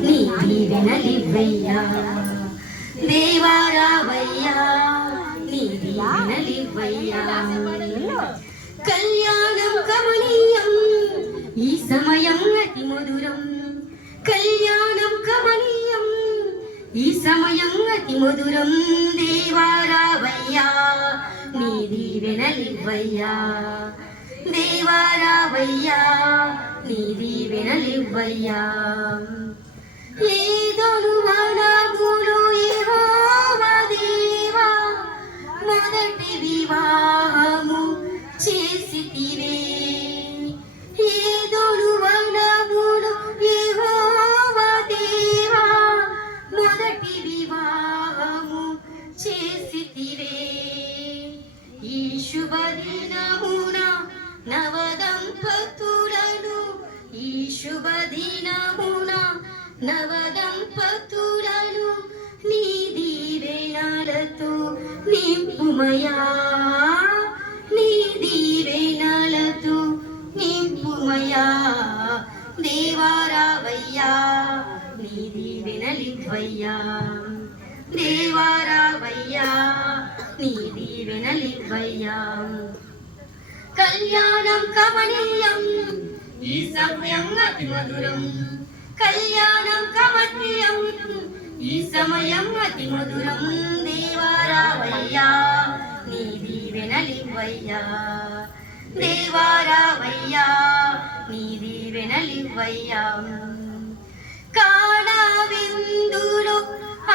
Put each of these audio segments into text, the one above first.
నీ దీవెనలివ్వయ్యా దేవా రావయ్యా నీ దీవెనలివ్వయ్యా కళ్యాణం కమనీయం ఈ సమయం అతి మధురం కళ్యాణం కమనీయం ఈ సమయం అతి మధురం దేవా రావయ్యా నీ దీవెనలివ్వయ్యా దేవా రావయ్యా నీ దీవెనలివ్వయ్యా ఏదోను వనములు యెహోవా దేవా మొదటి వివాహము చేసితివే ఏదోను వనములు యెహోవా దేవా మొదటి వివాహము చేసితివే ఈ శుభదినమున నవదంపతులను ఈ శుభదినమున నవదంపతులను నీ దీవెనలతో నింపుమయా నీ దీవెనలతో నింపుమయా దేవా రావయ్యా నీ దీవెనలివ్వయ్యా దేవా రావయ్యా నీ దీవెనలివ్వయ్యా కళ్యాణం కమనీయం ఈ సమయం అతి మధురం కళ్యాణం కమనీయం ఈ సమయం అతి మధురం దేవా రావయ్యా నీ దీవెనలివ్వయ్యా దేవా రావయ్యా నీ దీవెనలివ్వయ్యా కానా విందులో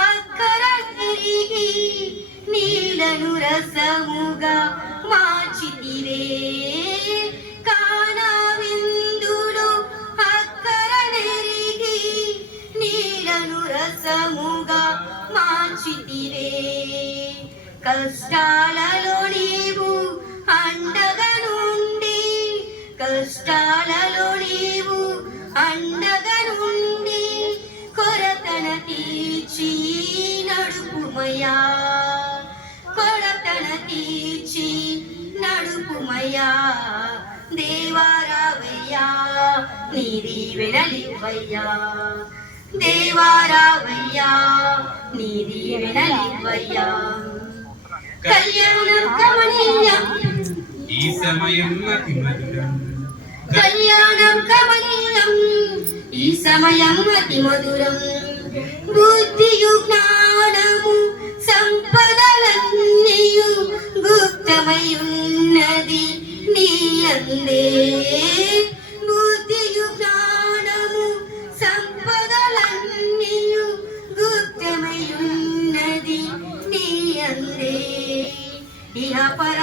అక్కర తిరిగి నీలను రసముగా మార్చితివే కానా విందులో అక్కర నెరిగి నీలను రసముగా మార్చితివే కష్టాలలో నీవు అండగా నుండి కష్టాలలో నీవు అండగా నుండి కొరతన తీర్చి నడుపుమయా కొరతన తీర్చి నడుపుమయా దేవా రావయ్యా నీ దీవెనలివ్వయ్యా దేవా రావయ్యా నీ దీవెనలివ్వయ్యా కళ్యాణం కమనీయం ఈ సమయం అతి మధురం కళ్యాణం కమనీయం ఈ సమయం అతి మధురం బుద్ధియు జ్ఞానము సంపదలన్నీయు గుప్తమై ఉన్నది నీ అందే బుద్ధియు జ్ఞానము సంపదలన్నీయు గుప్తమై ఉన్నది నీ అందే ఇహ పర